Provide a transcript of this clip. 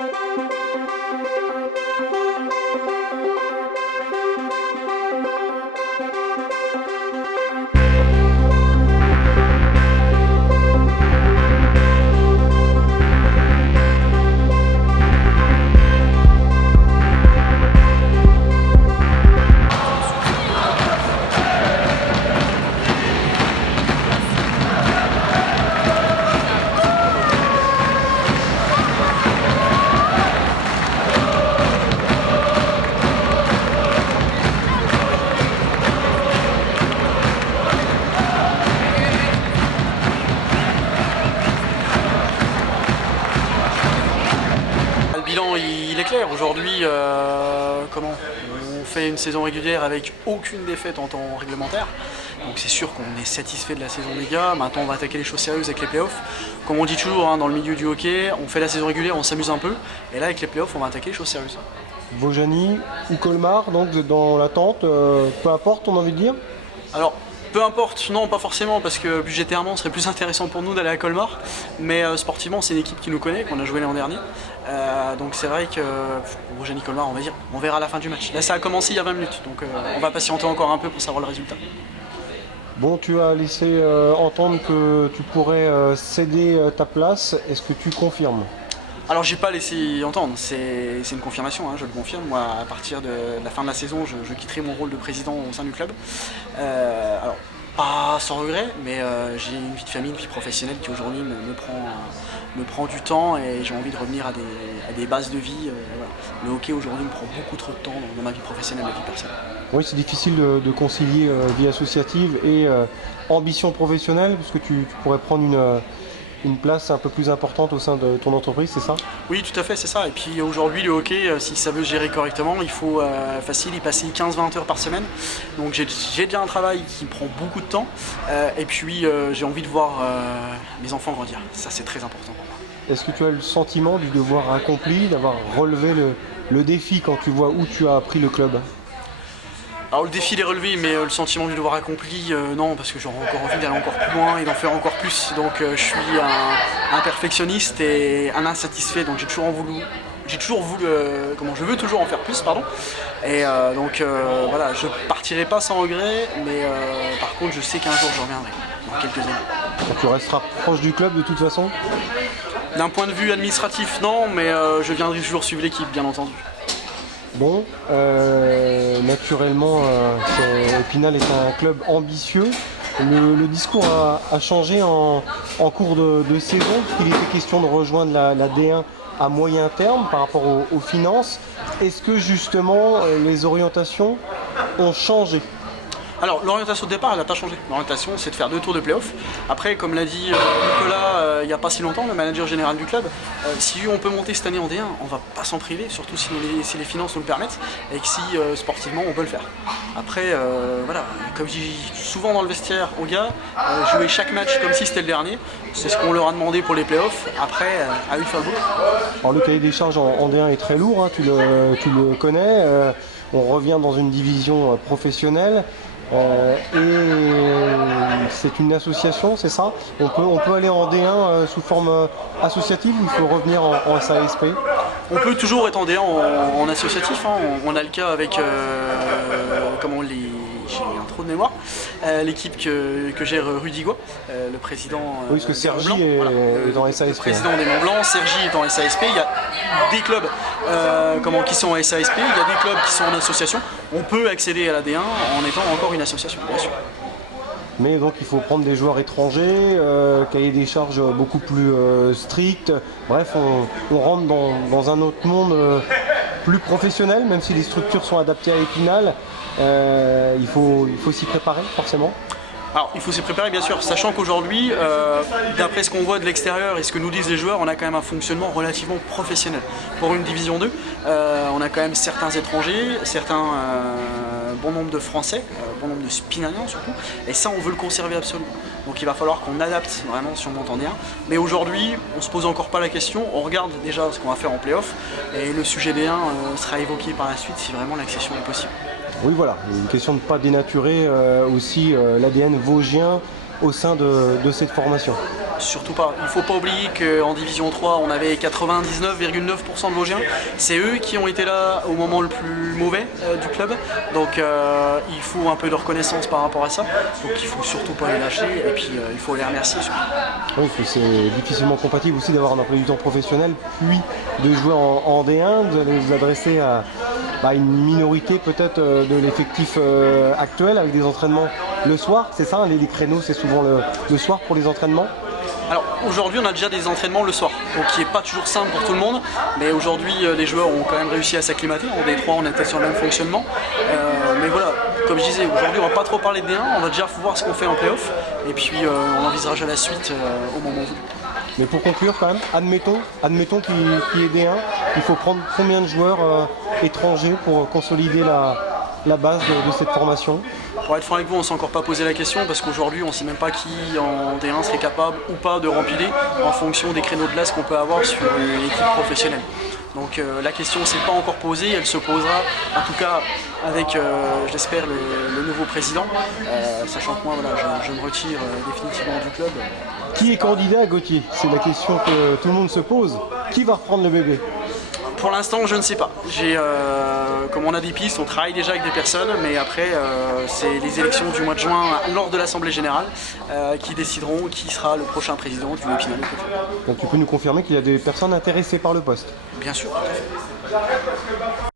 Le bilan il est clair. Aujourd'hui, on fait une saison régulière avec aucune défaite en temps réglementaire. Donc c'est sûr qu'on est satisfait de la saison des gars. Maintenant on va attaquer les choses sérieuses avec les playoffs. Comme on dit toujours dans le milieu du hockey, on fait la saison régulière, on s'amuse un peu. Et là avec les playoffs, on va attaquer les choses sérieuses. Vaujany ou Colmar, donc vous êtes dans l'attente, peu importe, on a envie de dire. Alors, peu importe, non pas forcément, parce que budgétairement ce serait plus intéressant pour nous d'aller à Colmar, mais sportivement c'est une équipe qui nous connaît, qu'on a joué l'an dernier, donc c'est vrai que Vaujany Colmar on verra à la fin du match. Là ça a commencé il y a 20 minutes, donc on va patienter encore un peu pour savoir le résultat. Bon, tu as laissé entendre que tu pourrais céder ta place, est-ce que tu confirmes? Alors j'ai pas laissé entendre, c'est une confirmation, je le confirme. Moi à partir de la fin de la saison je quitterai mon rôle de président au sein du club. Alors pas sans regret, mais j'ai une vie de famille, une vie professionnelle qui aujourd'hui me prend du temps et j'ai envie de revenir à des bases de vie. Voilà. Le hockey aujourd'hui me prend beaucoup trop de temps dans ma vie professionnelle et ma vie personnelle. Oui, c'est difficile de concilier vie associative et ambition professionnelle, puisque tu pourrais prendre une place un peu plus importante au sein de ton entreprise, c'est ça? Oui, tout à fait, c'est ça. Et puis aujourd'hui, le hockey, si ça veut se gérer correctement, il faut y passer 15-20 heures par semaine. Donc j'ai déjà un travail qui me prend beaucoup de temps. Et puis j'ai envie de voir mes enfants grandir. Ça, c'est très important pour moi. Est-ce que tu as le sentiment du devoir accompli, d'avoir relevé le défi quand tu vois où tu as pris le club? Alors le défi est relevé, mais le sentiment du devoir accompli, non, parce que j'aurais encore envie d'aller encore plus loin et d'en faire encore plus. Donc je suis un perfectionniste et un insatisfait, donc je veux toujours en faire plus, pardon. Et voilà, je partirai pas sans regret, mais par contre je sais qu'un jour je reviendrai, dans quelques années. Donc tu resteras proche du club de toute façon? D'un point de vue administratif, non, mais je viendrai toujours suivre l'équipe, bien entendu. Bon, naturellement, Épinal est un club ambitieux. Le discours a changé en cours de saison, puisqu'il était question de rejoindre la D1 à moyen terme par rapport aux finances. Est-ce que justement les orientations ont changé? Alors l'orientation de départ elle n'a pas changé. L'orientation c'est de faire 2 tours de play-off. Après comme l'a dit Nicolas il n'y a pas si longtemps, le manager général du club, si on peut monter cette année en D1, on va pas s'en priver, surtout si les finances nous le permettent et que si sportivement on peut le faire. Après voilà, comme je dis souvent dans le vestiaire aux gars, jouer chaque match comme si c'était le dernier, c'est ce qu'on leur a demandé pour les play-offs. Après à eux de faire le boulot. Alors le cahier des charges en D1 est très lourd, tu le connais, on revient dans une division professionnelle. Et c'est une association, c'est ça? On peut aller en D1 sous forme associative ou il faut revenir en SASP? On peut toujours être en D1 en associatif, on a le cas avec j'ai un trou de mémoire, l'équipe que gère Rudy Goua, le président oui, parce que Sergi est dans SASP. Le président des Mont Blanc, Sergi est en SASP, il y a des clubs qui sont en SASP, il y a des clubs qui sont en association. On peut accéder à la D1 en étant encore une association, bien sûr. Mais donc il faut prendre des joueurs étrangers, cahier des charges beaucoup plus strict. Bref, on rentre dans un autre monde plus professionnel, même si les structures sont adaptées à Épinal. Il faut s'y préparer forcément. Alors il faut s'y préparer bien sûr, sachant qu'aujourd'hui, d'après ce qu'on voit de l'extérieur et ce que nous disent les joueurs, on a quand même un fonctionnement relativement professionnel. Pour une division 2, on a quand même certains étrangers, certains bon nombre de Français, bon nombre de Spinaliens surtout, et ça on veut le conserver absolument. Donc il va falloir qu'on adapte vraiment si on monte en D1. Mais aujourd'hui, on se pose encore pas la question, on regarde déjà ce qu'on va faire en play-off, et le sujet D1 sera évoqué par la suite si vraiment l'accession est possible. Oui voilà, une question de ne pas dénaturer aussi l'ADN vosgien au sein de cette formation. Surtout pas. Il ne faut pas oublier qu'en Division 3, on avait 99,9% de Vosgiens. C'est eux qui ont été là au moment le plus mauvais du club. Donc il faut un peu de reconnaissance par rapport à ça. Donc il ne faut surtout pas les lâcher et puis il faut les remercier surtout. Oui, c'est difficilement compatible aussi d'avoir un emploi du temps professionnel, puis de jouer en D1, de vous adresser à une minorité peut-être de l'effectif actuel avec des entraînements le soir, c'est ça, les créneaux c'est souvent le soir pour les entraînements. Alors aujourd'hui on a déjà des entraînements le soir, donc qui n'est pas toujours simple pour tout le monde, mais aujourd'hui les joueurs ont quand même réussi à s'acclimater. En D3 on était sur le même fonctionnement, mais voilà, comme je disais, aujourd'hui on va pas trop parler de D1, on va déjà voir ce qu'on fait en playoff, et puis on envisagera la suite au moment voulu. Mais pour conclure quand même, admettons qu'il y ait D1, il faut prendre combien de joueurs étrangers pour consolider la base de cette formation? Pour être franc avec vous, on ne s'est encore pas posé la question parce qu'aujourd'hui on ne sait même pas qui en D1 serait capable ou pas de rempiler en fonction des créneaux de glace qu'on peut avoir sur une équipe professionnelle. Donc la question ne s'est pas encore posée, elle se posera en tout cas avec, j'espère, le nouveau président, sachant que moi voilà, je me retire définitivement du club. Qui est candidat, Gauthier? C'est la question que tout le monde se pose. Qui va reprendre le bébé? Pour l'instant, je ne sais pas. Comme on a des pistes, on travaille déjà avec des personnes, mais après, c'est les élections du mois de juin lors de l'Assemblée Générale qui décideront qui sera le prochain président du Épinal. Donc tu peux nous confirmer qu'il y a des personnes intéressées par le poste? Bien sûr, tout à fait.